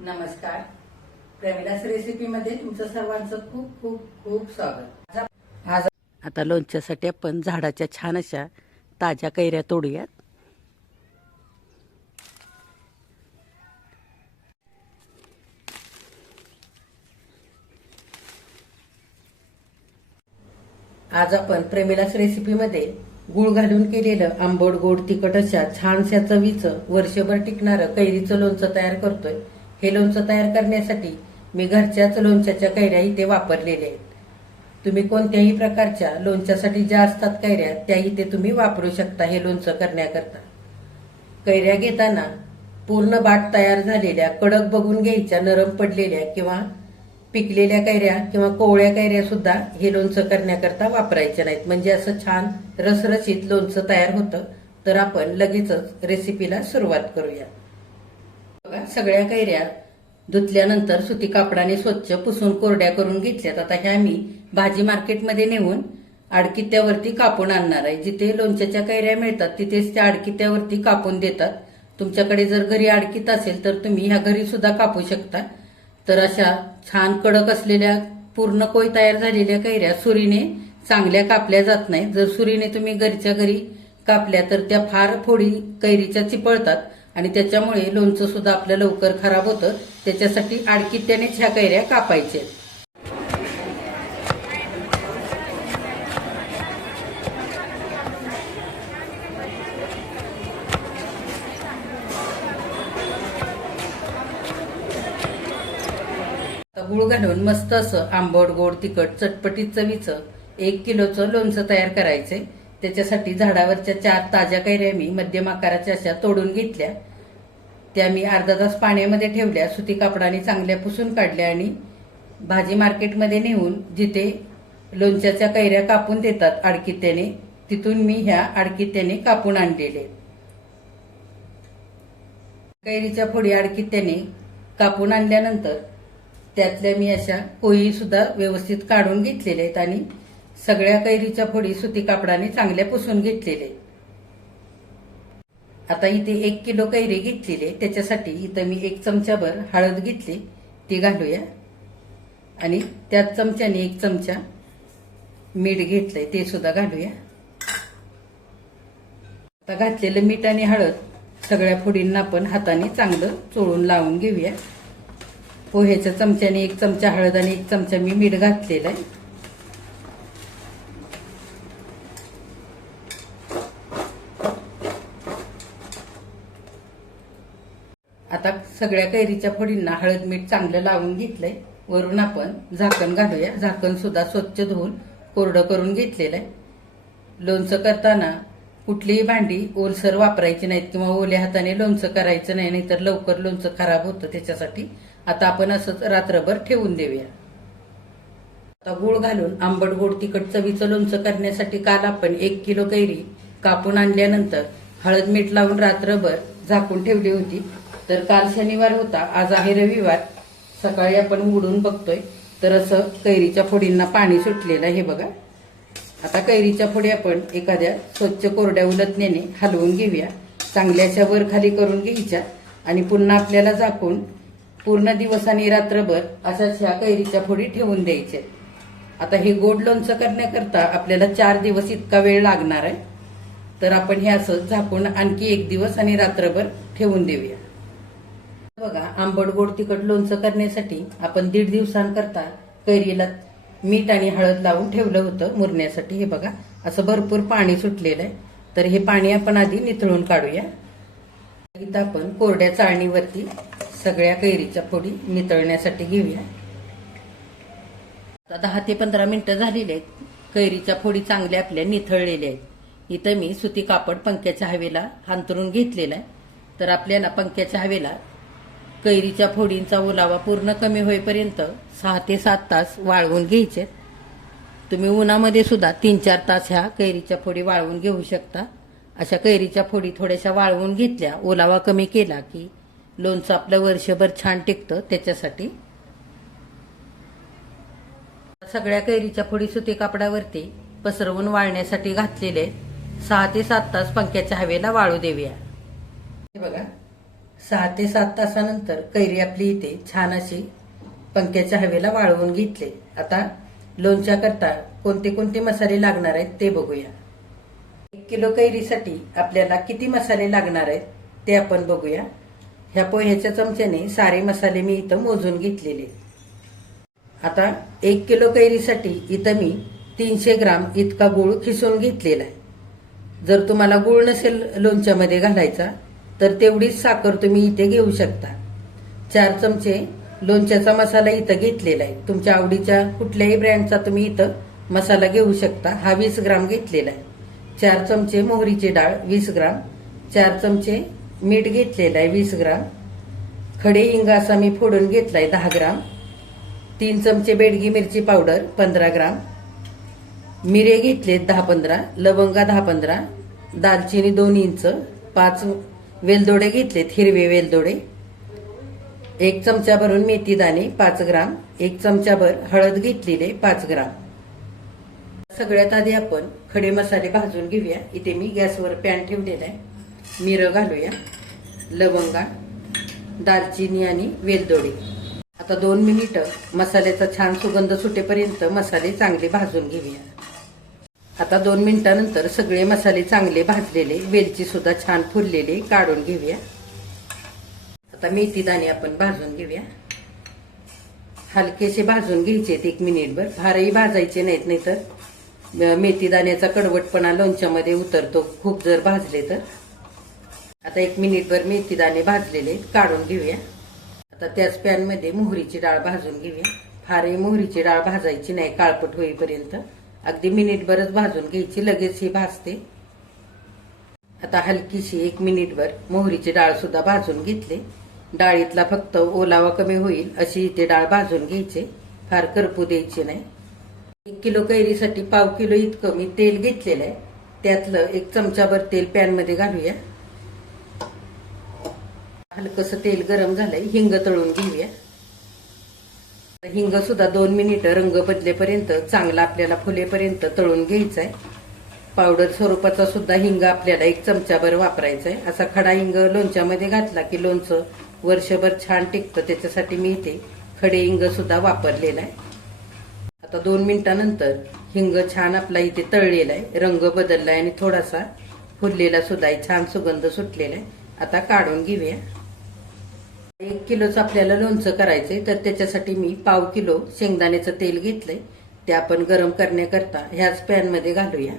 नमस्कार. प्रमिलास रेसिपीमध्ये तुमचं सर्वांचं खूप खूप खूप स्वागत. आज आता लोणच्यासाठी आपण झाडाच्या छान अशा ताज्या कैऱ्या तोडूयात. आज आपण प्रेमिलास रेसिपीमध्ये गुळ घालून केलेलं आंबट गोड तिखट अशा छानशा चवीचं वर्षभर टिकणारं कैरीचं लोणचं तयार करतोय. हे लोणचं तयार करण्यासाठी मी घरच्याच लोणच्याच्या कैऱ्या इथे वापरलेल्या आहेत. तुम्ही कोणत्याही प्रकारच्या लोणच्यासाठी ज्या असतात कैऱ्या त्या इथे तुम्ही वापरू शकता हे लोणचं करण्याकरता. कैऱ्या घेताना पूर्ण बाट तयार झालेल्या कडक बघून घ्यायच्या, नरम पडलेल्या किंवा पिकलेल्या कैऱ्या किंवा कोवळ्या कैऱ्या सुद्धा हे लोणचं करण्याकरता वापरायच्या नाहीत. म्हणजे असं छान रसरशीत लोणचं तयार होतं. तर आपण लगेचच रेसिपीला सुरुवात करूया. बघा, सगळ्या कैऱ्या धुतल्यानंतर सुती कापडाने स्वच्छ पुसून कोरड्या करून घेतल्यात. आता ह्या मी भाजी मार्केटमध्ये नेऊन आडकित्यावरती कापून आणणार आहे. जिथे लोणच्याच्या कैऱ्या मिळतात तिथेच त्या आडकित्यावरती कापून देतात. तुमच्याकडे जर घरी आडकीत असेल तर तुम्ही ह्या घरी सुद्धा कापू शकता. तर अशा छान कडक असलेल्या पूर्ण कोय तयार झालेल्या कैऱ्या सुरीने चांगल्या कापल्या जात नाहीत. जर सुरीने तुम्ही घरच्या घरी कापल्या तर त्या फार फोडी कैरीच्या चिपळतात आणि त्याच्यामुळे लोणचं सुद्धा आपलं लवकर खराब होतं. त्याच्यासाठी आडकित्यानेच ह्या कैऱ्या कापायच्या. गुळ घालून मस्त असं आंबट गोड तिखट चटपटीत चवीचं 1 किलोचं लोणचं तयार करायचंय. त्याच्यासाठी झाडावरच्या 4 ताज्या कैऱ्या मी मध्यम आकाराच्या अशा तोडून घेतल्या. त्या मी अर्धा तास पाण्यामध्ये ठेवल्या, सुती कापडाने चांगल्या पुसून काढल्या आणि भाजी मार्केटमध्ये नेऊन जिथे लोणच्याच्या कैऱ्या कापून देतात आडकित्याने तिथून मी ह्या आडकित्याने कापून आणलेले. कैरीच्या फोडी आडकित्याने कापून आणल्यानंतर त्यातल्या मी अशा कोयी सुद्धा व्यवस्थित काढून घेतलेल्या आहेत आणि सगळ्या कैरीच्या फोडी सुती कापडाने चांगल्या पुसून घेतलेले. आता इथे 1 किलो कैरी घेतलेली आहे. त्याच्यासाठी इथं मी 1 चमचाभर हळद घेतली, ती घालूया आणि त्याच चमच्याने 1 चमचा मीठ घेतलंय, ते सुद्धा घालूया. आता घातलेलं मीठ आणि हळद सगळ्या फोडींना आपण हाताने चांगलं चोळून लावून घेऊया. पोह्याच्या चमच्याने 1 चमचा हळद आणि 1 चमचा मी मीठ घातलेलं आहे. आता सगळ्या कैरीच्या फोडींना हळद मीठ चांगलं लावून घेतलंय. वरून आपण झाकण घालूया. झाकण सुद्धा स्वच्छ धुवून कोरडं करून घेतलेलं आहे. लोणचं करताना कुठलीही भांडी ओलसर वापरायची नाहीत किंवा ओल्या हाताने लोणचं करायचं नाही, नाहीतर लवकर लोणचं खराब होतं. त्याच्यासाठी आता आपण असंच रात्रभर ठेवून देऊया. आता गुळ घालून आंबट गोड तिखट चवीचं लोणचं करण्यासाठी काल आपण 1 किलो कैरी कापून आणल्यानंतर हळद मीठ लावून रात्रभर झाकून ठेवली होती. तर काल शनिवार होता, आज आहे रविवार. सकाळी आपण उघडून बघतोय तर असं कैरीच्या फोडींना पाणी सुटलेलं आहे. हे बघा. आता कैरीच्या फोडी आपण एखाद्या स्वच्छ कोरड्या उलटण्याने हलवून घेऊया. चांगल्याशा वर खाली करून घ्यायच्या आणि पुन्हा आपल्याला झाकून पूर्ण दिवस आणि रात्रभर अशाच ह्या कैरीच्या फोडी ठेवून द्यायच्या. आता हे गोड लोणचं करण्याकरता आपल्याला 4 दिवस इतका वेळ लागणार आहे. तर आपण हे असं झाकून आणखी 1 दिवस आणि रात्रभर ठेवून देऊया. बघा, आंबट गोड तिखट लोणचं करण्यासाठी आपण 1.5 दिवसांकरता कैरीला मीठ आणि हळद लावून ठेवलं होतं मुरण्यासाठी. हे बघा, असं भरपूर पाणी सुटलेलं आहे. तर हे पाणी आपण आधी निथळून काढूया. इथं आपण कोरड्या चाळणीवरती सगळ्या कैरीच्या फोडी नितळण्यासाठी घेऊया. 10 ते 15 मिनिटं झालेली आहेत. कैरीच्या फोडी चांगल्या आपल्या निथळलेल्या आहेत. इथं मी सुती कापड पंख्याच्या हवेला अंथरून घेतलेला आहे. तर आपल्याला पंख्याच्या हवेला कैरीच्या फोडींचा ओलावा पूर्ण कमी होईपर्यंत 6 ते 7 तास वाळवून घ्यायचे. तुम्ही उन्हामध्ये सुद्धा 3-4 तास ह्या कैरीच्या फोडी वाळवून घेऊ शकता. अशा कैरीच्या फोडी थोड्याशा वाळवून घेतल्या, ओलावा कमी केला की लोणचं आपलं वर्षभर छान टिकतं. त्याच्यासाठी सगळ्या कैरीच्या फोडी सुती कापडावरती पसरवून वाळण्यासाठी घातलेले 6 ते 7 तास पंख्याच्या हवेला वाळू देऊया. हे बघा, 6 ते 7 तासानंतर कैरी आपली इथे छान अशी पंख्याच्या हवेला वाळवून घेतले. आता लोणच्या करता कोणते कोणते मसाले लागणार आहेत ते बघूया. 1 किलो कैरीसाठी आपल्याला किती मसाले लागणार आहेत ते आपण बघूया. ह्या पोह्याच्या चमच्याने सारे मसाले मी इथं मोजून घेतलेले. आता 1 किलो कैरीसाठी इथं मी 300 ग्राम इतका गूळ खिसून घेतलेला आहे. जर तुम्हाला गूळ नसेल लोणच्यामध्ये घालायचा तर तेवढीच साखर तुम्ही इथे घेऊ शकता. 4 चमचे लोणच्याचा मसाला इथं घेतलेला आहे. तुमच्या आवडीच्या कुठल्याही ब्रँडचा तुम्ही इथं मसाला घेऊ शकता. हा 20 ग्राम घेतलेला आहे. 4 चमचे मोहरीची डाळ 20 ग्राम, 4 चमचे मीठ घेतलेलं आहे 20 ग्राम, खडे हिंग असा मी फोडून घेतलाय 10 ग्राम, 3 चमचे बेडगी मिरची पावडर 15 ग्राम, मिरे घेतले 10-15, लवंगा 10-15, दालचिनी 2 इंच, 5 वेलदोडे घेतलेत हिरवे वेलदोडे, 1 चमचा भरून मेथी दाणे 5 ग्राम, 1 चमचाभर हळद घेतलेले 5 ग्राम. सगळ्यात आधी आपण खडे मसाले भाजून घेऊया. इथे मी गॅसवर पॅन ठेवलेला आहे. मिरं घालूया, लवंगा, दालचिनी आणि वेलदोडे. आता 2 मिनिटं मसाल्याचा छान सुगंध सुटेपर्यंत मसाले चांगले भाजून घेऊया. आता 2 मिनिटानंतर सगळे मसाले चांगले भाजलेले, वेलची सुद्धा छान फुललेले काढून घेऊया. आता मेथी दाणे आपण भाजून घेऊया. हलकेसे भाजून घ्यायचे 1 मिनिटभर, फारही भाजायचे नाहीत, नाहीतर मेथी दाण्याचा कडवटपणा लोणच्यामध्ये उतरतो खूप जर भाजले तर. आता 1 मिनिटभर मेथी दाणे भाजलेले काढून घेऊया. आता त्याच पॅनमध्ये मोहरीची डाळ भाजून घेऊया. फारही मोहरीची डाळ भाजायची नाही काळपट होईपर्यंत, अगदी मिनिटभरच भाजून घ्यायची, लगेच ही भाजते. आता हलकीशी 1 मिनिटभर मोहरीची डाळ सुद्धा भाजून घेतली. डाळीतला फक्त ओलावा कमी होईल अशी इथे डाळ भाजून घ्यायची, फार करपू द्यायची नाही. 1 किलो कैरीसाठी 1/2 किलो इतकं मी तेल घेतलेलं आहे. त्यातलं 1 चमचाभर तेल पॅनमध्ये घालूया. हलकसं तेल गरम झालंय, हिंग तळून घेऊया. हिंग सुद्धा 2 मिनिटं रंग बदलेपर्यंत चांगला आपल्याला फुलेपर्यंत तळून घ्यायचा आहे. पावडर स्वरूपाचा सुद्धा हिंग आपल्याला 1 चमचाभर वापरायचा आहे. असा खडा हिंग लोणच्यामध्ये घातला की लोणचं वर्षभर छान टिकतं, त्याच्यासाठी मी इथे खडे हिंग सुद्धा वापरलेला आहे. आता 2 मिनिटानंतर हिंग छान आपला इथे तळलेला आहे, रंग बदललाय आणि थोडासा फुललेला सुद्धा आहे, छान सुगंध सुटलेला आहे. आता काढून घेऊया. 1 किलोचं आपल्याला लोणचं करायचंय तर त्याच्यासाठी मी 1/2 किलो शेंगदाण्याचं तेल घेतलंय. ते आपण गरम करण्याकरता ह्याच पॅनमध्ये घालूया.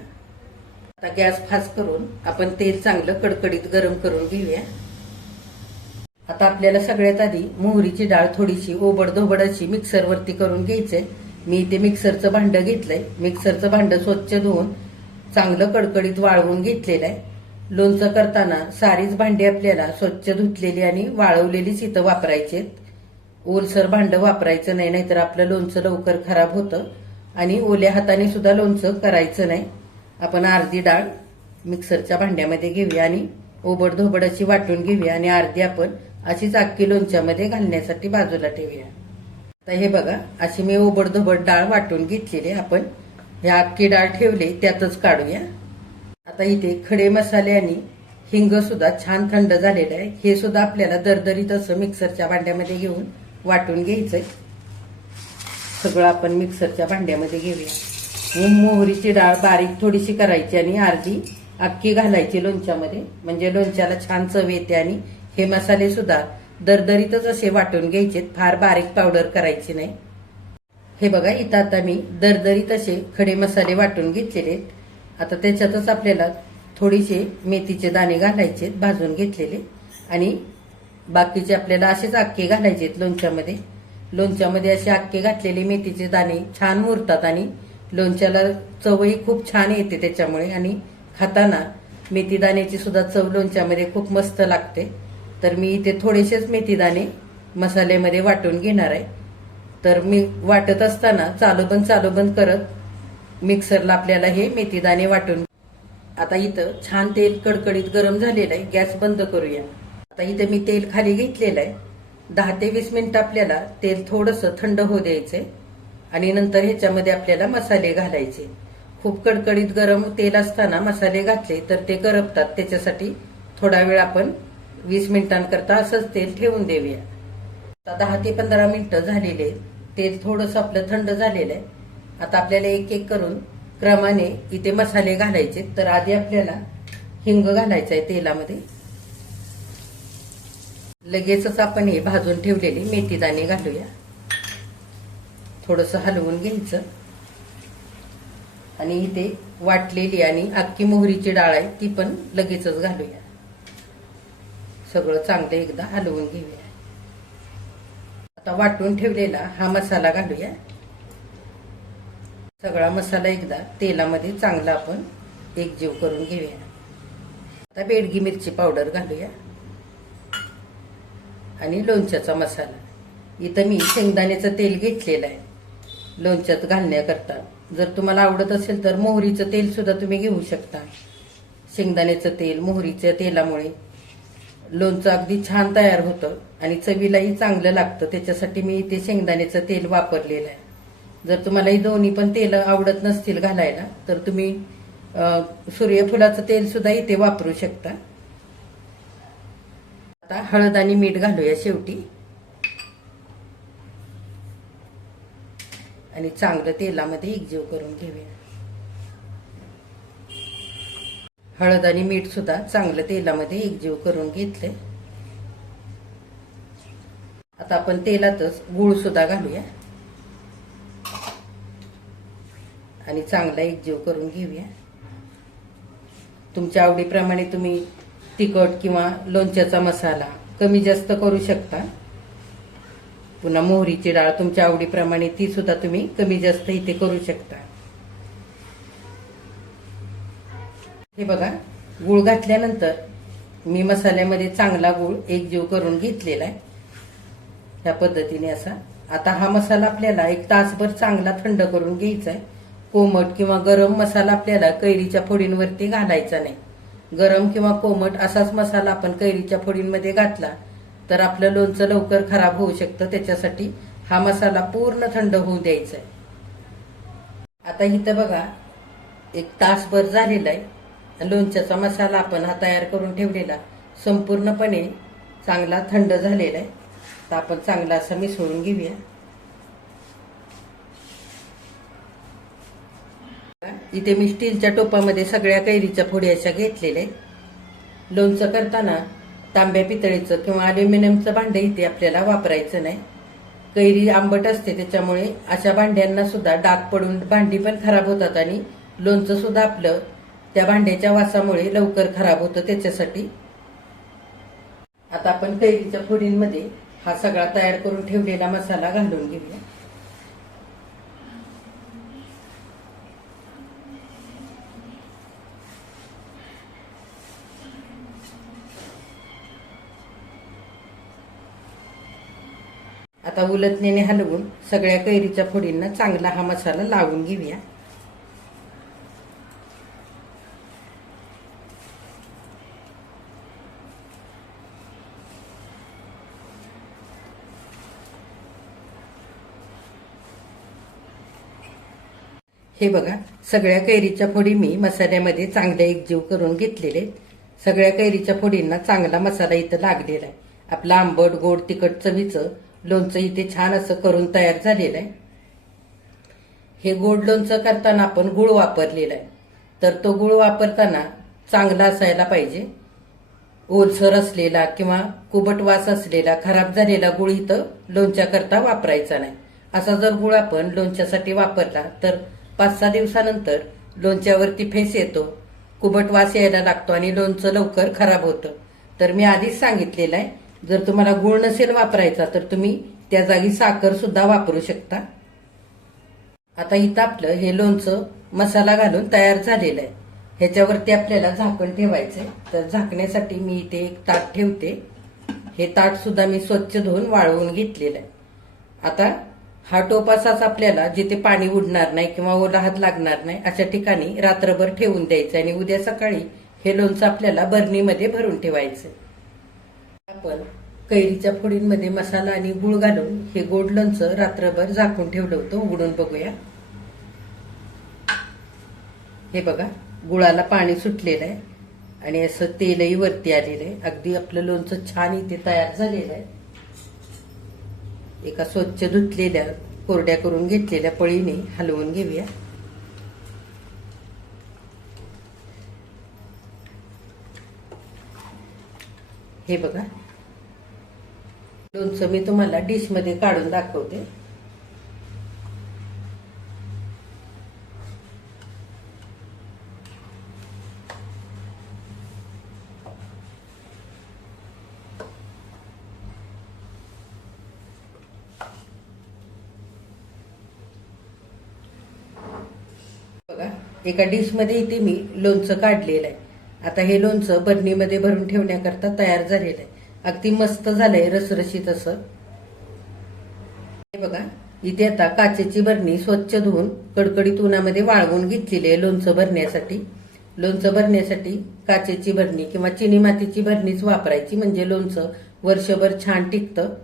आता गॅस फास्ट करून आपण तेल चांगलं कडकडीत गरम करून घेऊया. आता आपल्याला सगळ्यात आधी मोहरीची डाळ थोडीशी ओबडधोबड अशी मिक्सरवरती करून घ्यायचंय. मी इथे मिक्सरचं भांडं घेतलंय. मिक्सरचं भांडं स्वच्छ धुवून चांगलं कडकडीत वाळवून घेतलेलं आहे. लोणचं करताना सारीच भांडी आपल्याला स्वच्छ धुतलेली आणि वाळवलेलीच इथं वापरायची. ओलसर भांडं वापरायचं नाही, नाहीतर आपलं लोणचं लवकर खराब होतं. आणि ओल्या हाताने सुद्धा लोणचं करायचं नाही. आपण अर्धी डाळ मिक्सरच्या भांड्यामध्ये घेऊया आणि ओबडधोबड अशी वाटून घेऊया आणि अर्धी आपण अशीच अख्खी लोणच्यामध्ये घालण्यासाठी बाजूला ठेवूया. आता हे बघा, अशी मी ओबडधोबड डाळ वाटून घेतलेली. आपण ह्या अख्खी डाळ ठेवली त्यातच काढूया. आता इथे खडे मसाले आणि हिंग सुद्धा छान थंड झालेलं आहे. हे सुद्धा आपल्याला दरदरीत असं मिक्सरच्या भांड्यामध्ये घेऊन वाटून घ्यायचंय. सगळं आपण मिक्सरच्या भांड्यामध्ये घेऊया. मोहरीची डाळ बारीक थोडीशी करायची आणि अर्धी अख्खी घालायची लोणच्यामध्ये, म्हणजे लोणच्याला छान चव येते. आणि हे मसाले सुद्धा दरदरीतच असे वाटून घ्यायचे, फार बारीक पावडर करायची नाही. हे बघा, इथं आता मी दरदरीत असे खडे मसाले वाटून घेतलेले. आता त्याच्यातच आपल्याला थोडीशे मेथीचे दाणे घालायचे भाजून घेतलेले आणि बाकीचे आपल्याला असेच अख्खे घालायचे लोणच्यामध्ये. लोणच्यामध्ये असे अख्खे घातलेले मेथीचे दाणे छान मुरतात आणि लोणच्याला चवही खूप छान येते त्याच्यामुळे. आणि खाताना मेथी दाण्याची सुद्धा चव लोणच्यामध्ये खूप मस्त लागते. तर मी इथे थोडेसेच मेथी दाणे मसाल्यामध्ये वाटून घेणार आहे. तर मी वाटत असताना चालू बंद करत मिक्सरला आपल्याला हे मेथी दाणे वाटून. आता इथं छान तेल कडकडीत गरम झालेलं आहे. गॅस बंद करूया. आता इथं मी तेल खाली घेतलेलं आहे. 10 ते 20 मिनिटं आपल्याला तेल थोडंसं थंड होऊ द्यायचंय आणि नंतर ह्याच्यामध्ये आपल्याला मसाले घालायचे. खूप कडकडीत गरम तेल असताना मसाले घातले तर ते करपतात, त्याच्यासाठी थोडा वेळ आपण 20 मिनिटांकरता असंच तेल ठेवून देऊया. आता 10 ते 15 मिनिटं झालेले, तेल थोडंसं आपलं थंड झालेलं आहे. आता आपल्याला एक एक करून क्रमाने इथे मसाले घालायचे. तर आधी आपल्याला हिंग घालायचा आहे तेलामध्ये. लगेचच आपण हे भाजून ठेवलेली मेथीदाणे घालूया. थोडंसं हलवून घ्यायचं आणि इथे वाटलेली आणि अख्खी मोहरीची डाळ आहे ती पण लगेचच घालूया. सगळं चांगलं एकदा हलवून घेऊया. आता वाटून ठेवलेला हा मसाला घालूया. सगळा मसाला एकदा तेलामध्ये चांगला आपण एकजीव करून घेऊया. आता बेडगी मिरची पावडर घालूया आणि लोणच्याचा मसाला. इथं मी शेंगदाण्याचं तेल घेतलेलं आहे लोणच्यात घालण्याकरता. जर तुम्हाला आवडत असेल तर मोहरीचं तेल सुद्धा तुम्ही घेऊ शकता. शेंगदाण्याचं तेल, मोहरीच्या तेलामुळे लोणचं अगदी छान तयार होतं आणि चवीलाही चांगलं लागतं. त्याच्यासाठी मी इथे शेंगदाण्याचं तेल वापरलेलं आहे. जर तुम्हाला ही दोन्ही पण तेल आवडत नसतील घालायला तर तुम्ही सूर्यफुलाचं तेल सुद्धा इथे वापरू शकता. आता हळद आणि मीठ घालूया शेवटी आणि चांगलं तेलामध्ये एकजीव करून घेऊया. हळद आणि मीठ सुद्धा चांगलं तेलामध्ये एकजीव करून घेतले. आता आपण तेलातच गूळ सुद्धा घालूया आणि चांगला एकजीव करून घेऊया. तुमच्या आवडीप्रमाणे तुम्ही तिखट किंवा लोणच्याचा मसाला कमी जास्त करू शकता. पुन्हा मोहरीची डाळ तुमच्या आवडीप्रमाणे ती सुद्धा तुम्ही कमी जास्त इथे करू शकता. हे बघा, गूळ घातल्यानंतर मी मसाल्यामध्ये चांगला गूळ एकजीव करून घेतलेला आहे ह्या पद्धतीने असा. आता हा मसाला आपल्याला 1 तासभर चांगला थंड करून घ्यायचा आहे. कोमट किंवा गरम मसाला आपल्याला कैरीच्या फोडींवरती घालायचा नाही. गरम किंवा कोमट असाच मसाला आपण कैरीच्या फोडींमध्ये घातला तर आपलं लोणचं लवकर खराब होऊ शकतं. त्याच्यासाठी हा मसाला पूर्ण थंड होऊ द्यायचा आहे. आता इथं बघा 1 तासभर झालेला आहे. लोणच्याचा मसाला आपण हा तयार करून ठेवलेला संपूर्णपणे चांगला थंड झालेला आहे. तर आपण चांगला असा मिसळून घेऊया. इथे मी स्टीलच्या टोपामध्ये सगळ्या कैरीच्या फोडी अशा घेतलेल्या आहेत. लोणचं करताना तांब्या पितळीचं किंवा अल्युमिनियमचं भांडं इथे आपल्याला वापरायचं नाही. कैरी आंबट असते त्याच्यामुळे अशा भांड्यांना सुद्धा डाग पडून भांडी पण खराब होतात आणि लोणचं सुद्धा आपलं त्या भांड्याच्या वासामुळे लवकर खराब होतं. त्याच्यासाठी आता आपण कैरीच्या फोडींमध्ये हा सगळा तयार करून ठेवलेला मसाला घालून घेऊया. आता उलटण्याने हलवून सगळ्या कैरीच्या फोडींना चांगला हा मसाला लावून घेऊया. हे बघा, सगळ्या कैरीच्या फोडी मी मसाल्यामध्ये चांगल्या एकजीव करून घेतलेले. सगळ्या कैरीच्या फोडींना चांगला मसाला इथं लागलेला आहे. आपलं आंबट गोड तिखट चवीचं लोणचं इथे छान असं करून तयार झालेलं आहे. हे गोड लोणचं करताना आपण गुळ वापरलेला आहे. तर तो गुळ वापरताना चांगला असायला पाहिजे. ओलसर असलेला किंवा कुबट वास असलेला खराब झालेला गुळ इथं लोणच्याकरता वापरायचा नाही. असा जर गुळ आपण लोणच्यासाठी वापरला तर 5-6 दिवसानंतर लोणच्यावरती फेस येतो, कुबट वास यायला लागतो आणि लोणचं लवकर खराब होतं. तर मी आधीच सांगितलेलं आहे, जर तुम्हाला गुळ नसेल वापरायचा तर तुम्ही त्या जागी साखर सुद्धा वापरू शकता. आता इथं आपलं हे लोणचं मसाला घालून तयार झालेलं आहे. ह्याच्यावरती आपल्याला झाकण ठेवायचंय. तर झाकण्यासाठी मी इथे एक ताट ठेवते. हे ताट सुद्धा मी स्वच्छ धुवून वाळवून घेतलेलं आहे. आता हा टोप असाच आपल्याला जिथे पाणी उडणार नाही किंवा ओला हात लागणार नाही अशा ठिकाणी रात्रभर ठेवून द्यायचं आणि उद्या सकाळी हे लोणचं आपल्याला बरणीमध्ये भरून ठेवायचं. आपण कैरीच्या फोडींमध्ये मसाला आणि गुळ घालून हे गोड लोणचं रात्रभर झाकून ठेवलं होतं. उघडून बघूया. हे बघा, गुळाला पाणी सुटलेलं आहे आणि असं तेलही वरती आलेलं आहे. अगदी आपलं लोणचं छान इथे तयार झालेलं आहे. एका स्वच्छ धुतलेल्या कोरड्या करून घेतलेल्या पळीने हलवून घेऊया. हे बघा, लोणचं मी तुम्हाला डिश मध्ये काढून दाखवते. बघा, एका डिश मध्ये इथे मी लोणचं काढलेलं आहे. आता हे लोणचं बरणीमध्ये भरून ठेवण्याकरता तयार झालेलं आहे. अगदी मस्त झालंय, रसरशीत असं. हे बघा, इथे आता काचेची बरणी स्वच्छ धुवून कडकडीत उन्हामध्ये वाळवून घेतलेली आहे लोणचं भरण्यासाठी. लोणचं भरण्यासाठी काचेची बरणी किंवा चिनी मातीची बरणीच वापरायची, म्हणजे लोणचं वर्षभर छान टिकतं.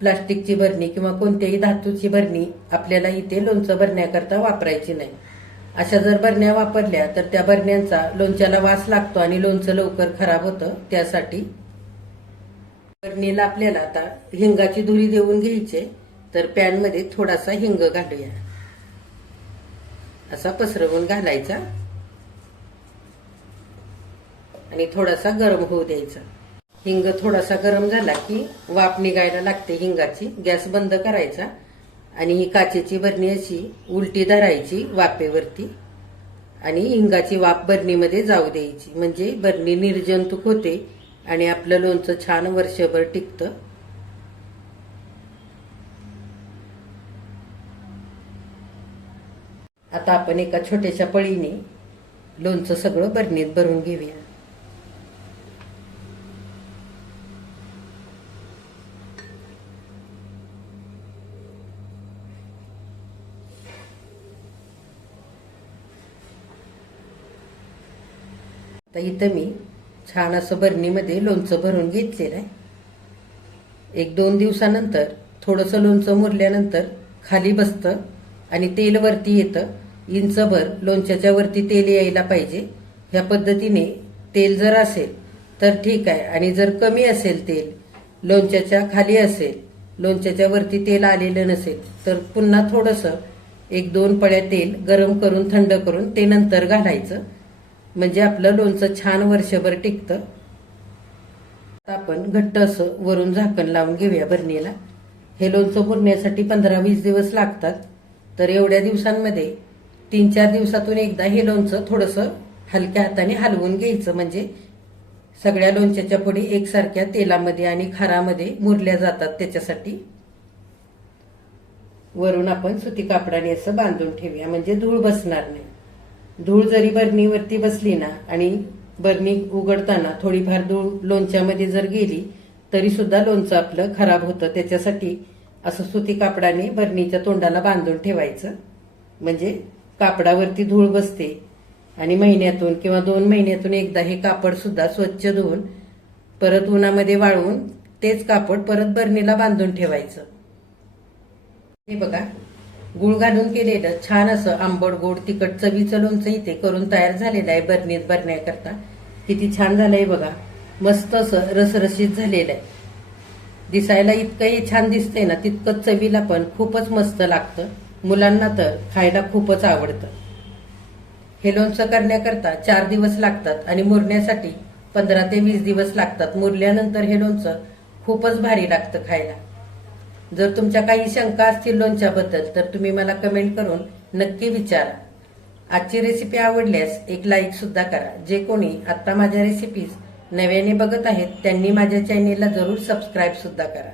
प्लास्टिकची बरणी किंवा कोणत्याही धातूची बरणी आपल्याला इथे लोणचं भरण्याकरता वापरायची नाही. अशा जर बरण्या वापरल्या तर त्या बरण्यांचा लोणच्याला वास लागतो आणि लोणचं लवकर खराब होतं. त्यासाठी बरणीला आपल्याला आता हिंगाची धुरी देऊन घ्यायची. तर पॅन मध्ये थोडासा हिंग घालूया. असा पसरवून घालायचा आणि थोडासा गरम होऊ द्यायचा. हिंग थोडासा गरम झाला की वाफ निघायला लागते हिंगाची. गॅस बंद करायचा आणि ही काचेची बरणी अशी उलटी धरायची वाफेवरती आणि हिंगाची वाफ बरणीमध्ये जाऊ द्यायची, म्हणजे बरणी निर्जंतुक होते आणि आपलं लोणचं छान वर्षभर टिकतं. आता आपण एका छोट्याशा पळीने लोणचं सगळं बरणीत भरून घेऊया. तर इथं मी छान असं बरणीमध्ये लोणचं भरून घेतलेलं आहे. 1-2 दिवसानंतर थोडंसं लोणचं मुरल्यानंतर खाली बसतं आणि तेल वरती येतं. इंचभर लोणच्याच्या वरती तेल यायला पाहिजे. ह्या पद्धतीने तेल जर असेल तर ठीक आहे, आणि जर कमी असेल तेल, लोणच्याच्या खाली असेल, लोणच्याच्या वरती तेल आलेलं नसेल, तर पुन्हा थोडंसं 1-2 पळ्या तेल गरम करून थंड करून ते नंतर घालायचं, म्हणजे आपलं लोणचं छान वर्षभर टिकतं. आता आपण घट्ट असं वरून झाकण लावून घेऊया बरणीला. हे लोणचं मुरण्यासाठी 15-20 दिवस लागतात. तर एवढ्या दिवसांमध्ये 3-4 दिवसातून एकदा हे लोणचं थोडंसं हलक्या हाताने हलवून घ्यायचं, म्हणजे सगळ्या लोणच्याच्या फोडी एकसारख्या तेलामध्ये आणि खारामध्ये मुरल्या जातात. त्याच्यासाठी वरून आपण सुती कापडाने असं बांधून ठेवूया, म्हणजे धूळ बसणार नाही. धूळ जरी बरणीवरती बसली ना आणि बरणी उघडताना थोडीफार धूळ लोणच्यामध्ये जर गेली तरी सुद्धा लोणचं आपलं खराब होतं. त्याच्यासाठी असं सुती कापडाने बरणीच्या तोंडाला बांधून ठेवायचं, म्हणजे कापडावरती धूळ बसते आणि महिन्यातून किंवा 2 महिन्यातून एकदा हे कापड सुद्धा स्वच्छ धुवून परत उन्हामध्ये वाळवून तेच कापड परत बरणीला बांधून ठेवायचं. हे बघा, गुळ घालून केलेलं छान असं आंबट गोड तिखट चवीचं लोणचं इथे करून तयार झालेलं आहे बरणीत भरण्याकरता. किती छान झालंय बघा, मस्त असं रसरशीत झालेलं आहे. दिसायला इतकंही छान दिसतंय ना, तितकंच चवीला पण खूपच मस्त लागतं. मुलांना तर खायला खूपच आवडतं. हे लोणचं करण्याकरता 4 दिवस लागतात आणि मुरण्यासाठी 15 ते 20 दिवस लागतात. मुरल्यानंतर हे लोणचं खूपच भारी लागतं खायला. जर तुमच्या काही शंका असतील लोणच्याबद्दल तर तुम्ही मला कमेंट करून नक्की विचारा. आजची रेसिपी आवडल्यास एक लाईक सुद्धा करा. जे कोणी आता माझ्या रेसिपीज नव्याने बघत आहेत त्यांनी माझ्या चॅनेलला जरूर सबस्क्राईब सुद्धा करा.